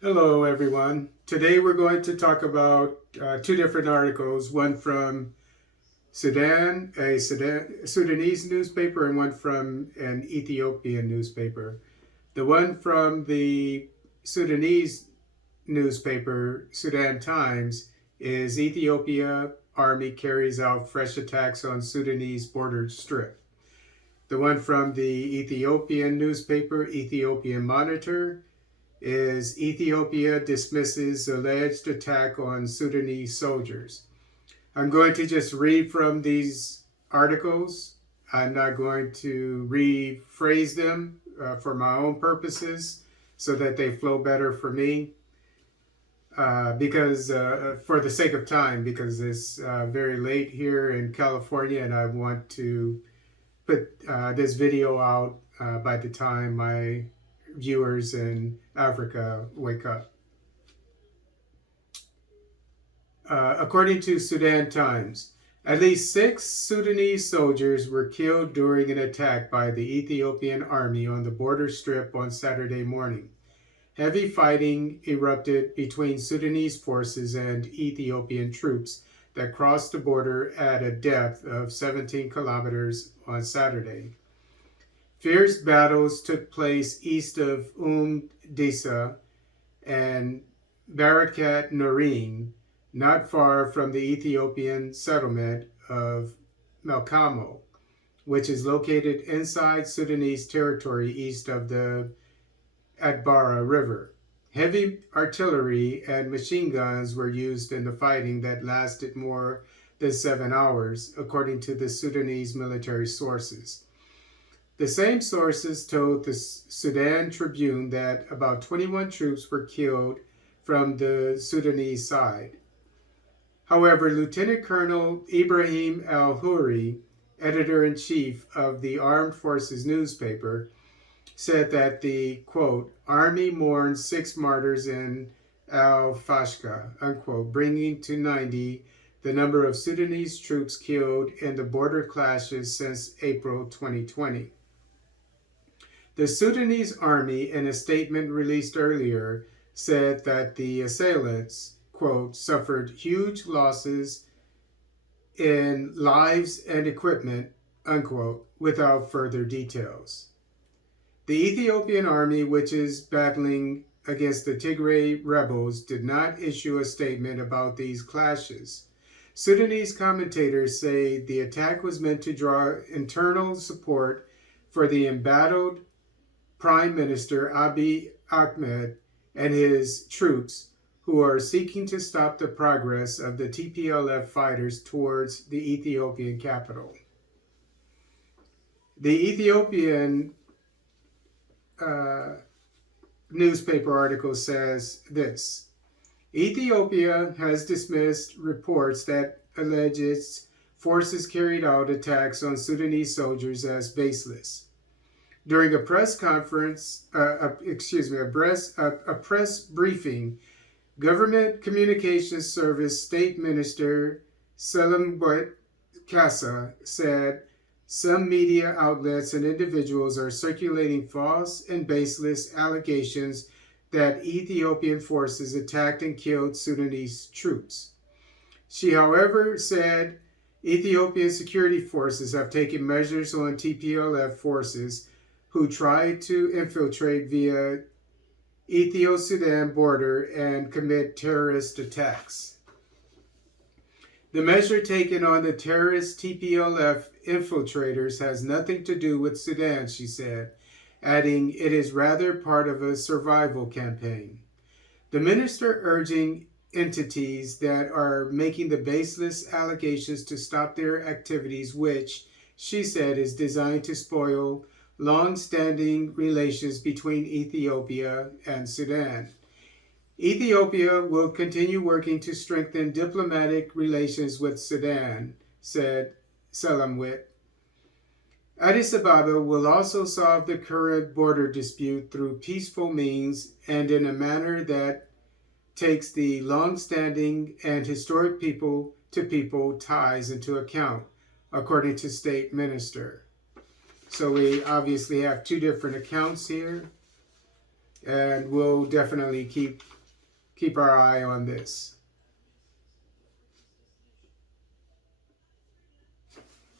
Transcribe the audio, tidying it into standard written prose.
Hello, everyone. Today we're going to talk about two different articles, one from Sudanese newspaper and one from an Ethiopian newspaper. The one from the Sudanese newspaper, Sudan Times, is Ethiopia Army carries out fresh attacks on Sudanese border strip. The one from the Ethiopian newspaper, Ethiopian Monitor, is Ethiopia dismisses alleged attack on Sudanese soldiers. I'm going to just read from these articles. I'm not going to rephrase them for my own purposes so that they flow better for me because for the sake of time, because it's very late here in California and I want to put this video out by the time my viewers in Africa wake up. According to Sudan Times, at least 6 Sudanese soldiers were killed during an attack by the Ethiopian army on the border strip on Saturday morning. Heavy fighting erupted between Sudanese forces and Ethiopian troops that crossed the border at a depth of 17 kilometers on Saturday. Fierce battles took place east of Disa and Barakat Noreen, not far from the Ethiopian settlement of Melkamo, which is located inside Sudanese territory east of the Atbara River. Heavy artillery and machine guns were used in the fighting that lasted more than 7 hours, according to the Sudanese military sources. The same sources told the Sudan Tribune that about 21 troops were killed from the Sudanese side. However, Lieutenant Colonel Ibrahim al-Huri, editor-in-chief of the Armed Forces newspaper, said that the, quote, army mourns 6 martyrs in al-Fashka, unquote, bringing to 90 the number of Sudanese troops killed in the border clashes since April 2020. The Sudanese army, in a statement released earlier, said that the assailants, quote, suffered huge losses in lives and equipment, unquote, without further details. The Ethiopian army, which is battling against the Tigray rebels, did not issue a statement about these clashes. Sudanese commentators say the attack was meant to draw internal support for the embattled Prime Minister Abiy Ahmed and his troops, who are seeking to stop the progress of the TPLF fighters towards the Ethiopian capital. The Ethiopian newspaper article says this: Ethiopia has dismissed reports that alleges forces carried out attacks on Sudanese soldiers as baseless. During a press conference, a press briefing, Government Communications Service State Minister Selim Kassa said some media outlets and individuals are circulating false and baseless allegations that Ethiopian forces attacked and killed Sudanese troops. She, however, said Ethiopian security forces have taken measures on TPLF forces who tried to infiltrate via Ethiopia-Sudan border and commit terrorist attacks. The measure taken on the terrorist TPLF infiltrators has nothing to do with Sudan, she said, adding it is rather part of a survival campaign. The minister urging entities that are making the baseless allegations to stop their activities, which, she said, is designed to spoil long-standing relations between Ethiopia and Sudan. Ethiopia will continue working to strengthen diplomatic relations with Sudan, said Selamwit. Addis Ababa will also solve the current border dispute through peaceful means and in a manner that takes the long-standing and historic people-to-people ties into account, according to State Minister. So we obviously have two different accounts here. and we'll definitely keep our eye on this.